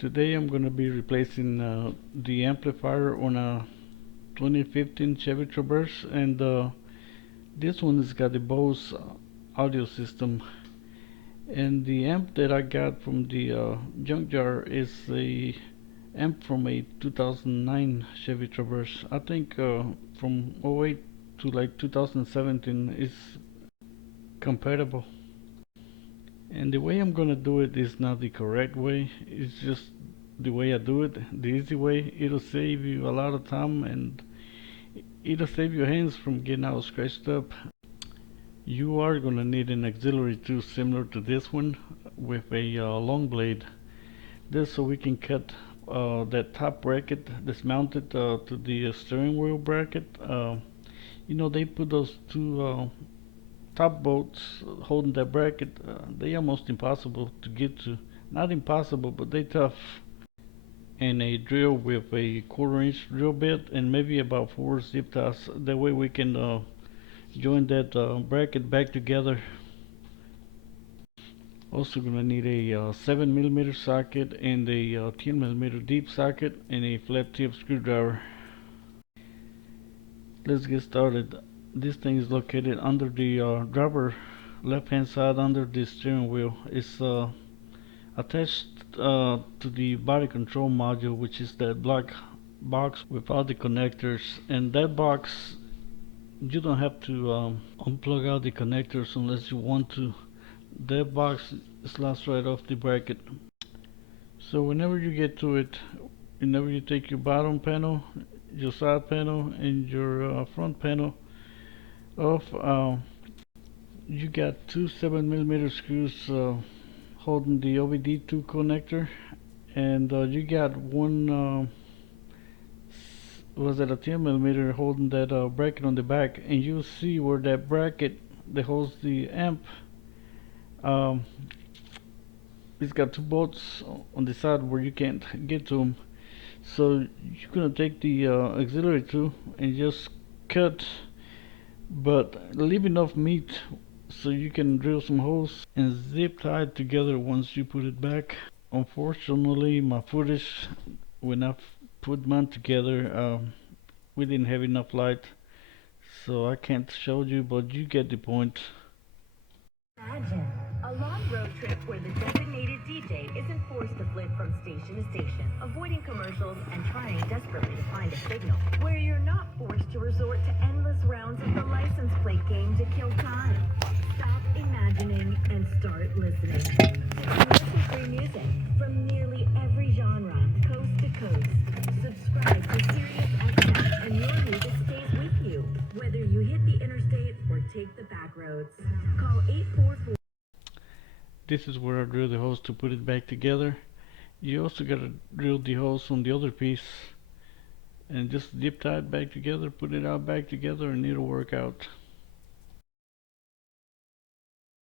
Today I'm going to be replacing the amplifier on a 2015 Chevy Traverse, and this one has got the Bose audio system. And the amp that I got from the junk jar is a amp from a 2009 Chevy Traverse. I think from '08 to like 2017 is compatible. And the way I'm gonna do it is not the correct way, it's just the way I do it, the easy way. It'll save you a lot of time and it'll save your hands from getting all scratched up. You are gonna need an auxiliary tool similar to this one with a long blade. This so we can cut that top bracket that's mounted to the steering wheel bracket. They put those two top bolts holding that bracket. They are almost impossible to get to. Not impossible, but they tough. And a drill with a 1/4 inch drill bit and maybe about 4 zip ties. That way we can join that bracket back together. Also gonna need a 7mm socket and a 10mm deep socket and a flat tip screwdriver. Let's get started. This thing is located under the driver left hand side under the steering wheel. It's attached to the body control module, which is that black box with all the connectors. And that box, you don't have to unplug out the connectors unless you want to. That box slides right off the bracket. So whenever you get to it, whenever you take your bottom panel, your side panel, and your front panel off, you got two 7mm screws holding the OBD2 connector, and you got one was that a 10mm holding that bracket on the back, and you'll see where that bracket that holds the amp, um, it's got two bolts on the side where you can't get to them. So you're gonna take the auxiliary tool and just cut, but leave enough meat so you can drill some holes and zip tie it together once you put it back. Unfortunately, my footage, when I put mine together, we didn't have enough light, so I can't show you, but you get the point. Imagine a long road trip where the designated DJ isn't forced to flip from station to station, avoiding commercials and trying desperately to find a signal. Where you're not forced to resort to endless rounds of the license plate game to kill time. Stop imagining and start listening. Commercial-free music from nearly every genre, coast to coast. Subscribe to Sirius XM and your music stays with you, whether you hit the interstate or take the back roads. Call 844. This is where I drill the holes to put it back together. You also gotta drill the holes on the other piece and just zip tie it back together, put it out back together, and it'll work out.